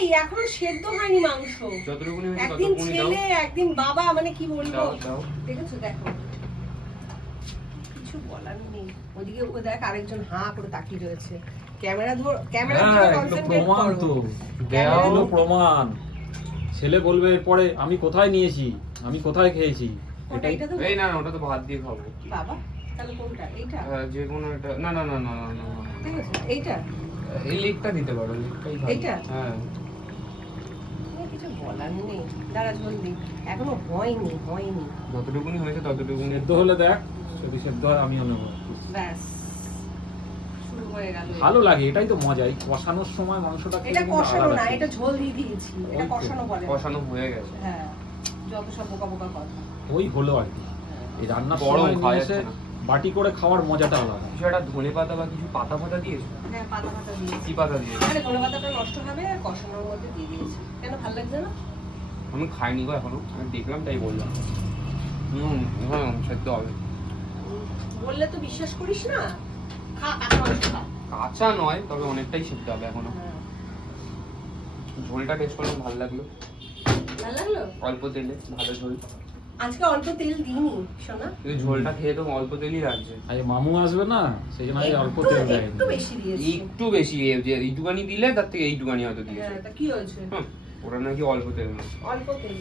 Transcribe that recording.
এই এখনো সেদ্ধ হয়নি মাংস। যতটুকুনি হয়েছে একদিন ততটুকুনি দাও। ছেলে একদিন বাবা, মানে কি বলবো। দাও। দেখেছো, দেখো কিছু বলার নেই। ওদিকে ও দেখ আরেকজন হাঁ করে তাকিয়ে রয়েছে। ক্যামেরা ক্যামেরা দিকে কনসেন্ট্রেট প্রমাণ করো। তো ক্যামেরা হলো প্রমাণ। ছেলে বলবে এরপরে আমি কোথায় নিয়েছি, আমি কোথায় খেয়েছি। ওটা এটা তো এই না ওটা তো ভাত দিয়ে খাবো। বাবা, তাহলে কোনটা? এইটা? যে কোনো একটা না না না না না না না। ঠিক আছে, এইটা এই লেগটা দিতে পারো, লেগটাই ভালো। এইটা? হ্যাঁ। কিছু বলার নেই। দাঁড়া জলদি, এখনো হয়নি। যতটুকুনি হয়েছে ততটুকুনি। সেদ্ধ হলে দেখ, যদি সেদ্ধ হয় আমিও নেবো। ব্যাস শুরু হয়ে গেল। ভালো লাগে, এটাই তো মজা। এই কষানোর সময় মাংসটা খেতে এটা কিন্তু কষানো আলাদা না, লাগে। এটা ঝোল দিয়ে দিয়েছি। এটা কষানো বলে না। কষানো হয়ে গেছে। হ্যাঁ, যত সব বোকা বোকা কথা। ওই হলো আর কি। এই রান্নার গরম সময় খাওয়া নিয়ে এসে যাচ্ছে না। বাটি করে খাওয়ার মজাটা আলাদা। কিছু একটা ধনে পাতা বা কিছু পাতা ফাতা দিয়েছো? হ্যাঁ, পাতা দিয়েছি। কি পাতা দিয়েছো? আরে ধনে পাতাটা নষ্ট হবে, আর কষানোর মধ্যে দিয়ে দিয়েছি। কেন, ভালো লাগছে না? আমি খাইনি গো এখনো, আমি দেখলাম তাই বললাম। হ্যাঁ সেদ্ধ হবে। বললে তো বিশ্বাস করিস না। খা, কাঁচা মাংস খা। কাঁচা নয়, তবে অনেকটাই সেদ্ধ হবে এখনো। হ্যাঁ। ঝোলটা টেস্ট করলাম, ভালো লাগলো। ভালো লাগলো? অল্প তেলে, ভালো ঝোল। আজকে অল্প তেল দিইনি সোনা। কিন্তু ঝোলটা খেয়ে তো অল্প তেলই লাগছে। আর এই মামু আসবে না, সেই জন্য এই অল্প তেল দেয়। একটু বেশি দিয়েছি। একটু বেশি, যে এইটুকানি দিলে তার থেকে এইটুকানি হয়তো দিয়েছে। হ্যাঁ, তা কি হয়েছে? ওটা নাকি অল্প তেল না। অল্প তেল।